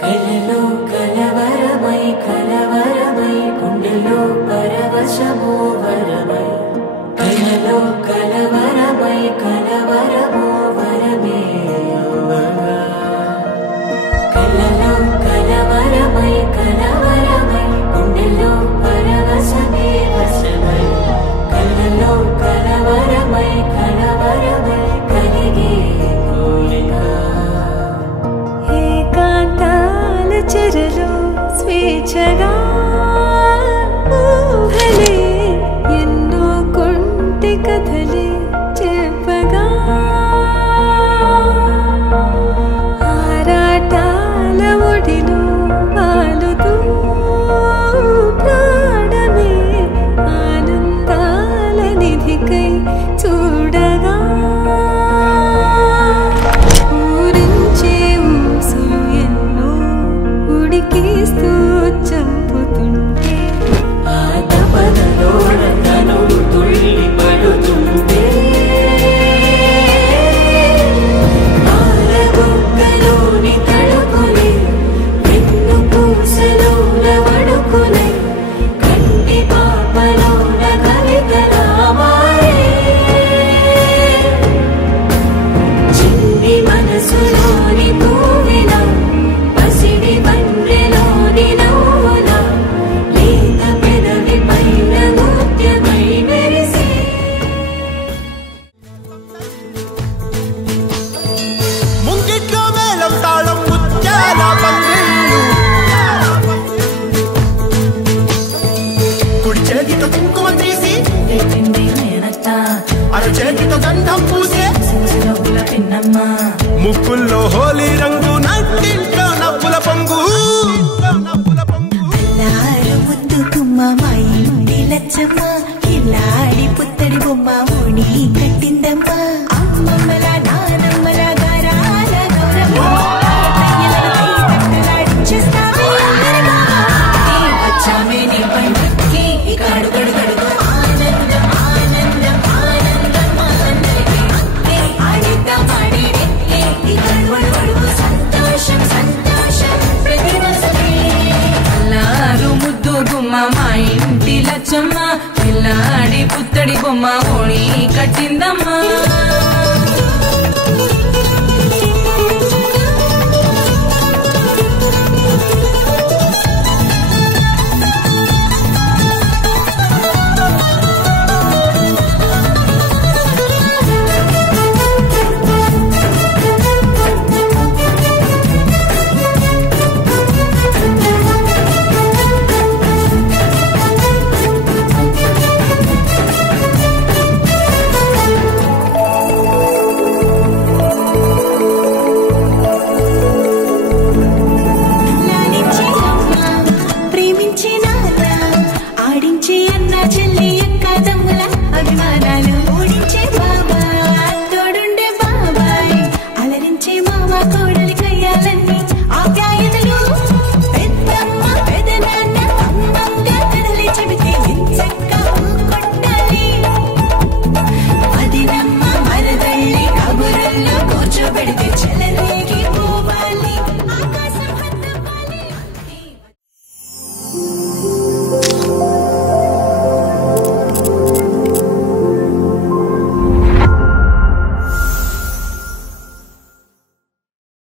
కలలో కలవరమై కలవరమై గుండెలో పరవశమో వరమై కలలో కలవరమై కలవరమో వరమే యువగా కలలో కలవరమై కలవరమై గుండెలో పరవశమే వశమై కలలో కలవరమై కలవరమై కలిగే కోరిక ఏకాంతాల చెరలో స్వేచ్ఛగా ఊహలే ఎన్నో కొంటె కథలే చెప్పగా ఆరాటాల ఒడిలో వాలుతూ ప్రాణమే ఆనందాల నిధికై చూడగా ఊరించే ఊసులు ఎన్నో ఉడికిస్తూ చంపుతుంటే ఆ తపనలో తనువు తుళ్ళి పడుతుంటే ఆరబుగ్గలోని తడుకులే వెన్ను పూసలోన వడుకులే కంటి పాపలోన కవితలా మారే చిన్ని మనసులోని పూవిలా పసిడి బండ్రెలోని నవ్వులా లేత పెదవి పైన నృత్యమై మెరిసే ముంగిట్లో మేళం తాళం ముత్యాల పందిళ్ళు కుడి చేతితో కుంకుమ తీసి పిండి మేనత్త అర చేతితో గంధం పూసే సిరుల పిన్నమ్మ ముక్కుల్లో హోలీ రంగు నట్టింట్లో నవ్వుల పొంగు అల్లారు ముద్దు గుమ్మ మా ఇంటి లచ్చమ్మ ఇల్లాడి పుత్తడి బొమ్మ ఓణి కట్టిందమ్మ అమ్మమ్మల నానమ్మల గారాల గౌరమ్మ తట్టలాడించేస్తావే అందరిగా. వచ్చామే నీ పండుకి ఇక అడుగడుగడుగు ఆనందం ఆనందం ఆనందం అందరికీ అక్కే ఆడిద్దాం ఆడేడే ఇకడువడువడుగు సంతోషం సంతోషం ప్రతివసమే అల్లారు ముద్దు గుమ్మ మా ఇంటి లచ్చమ్మ పిల్లాడి పుత్తడి బొమ్మ ఓణి కట్టిందమ్మ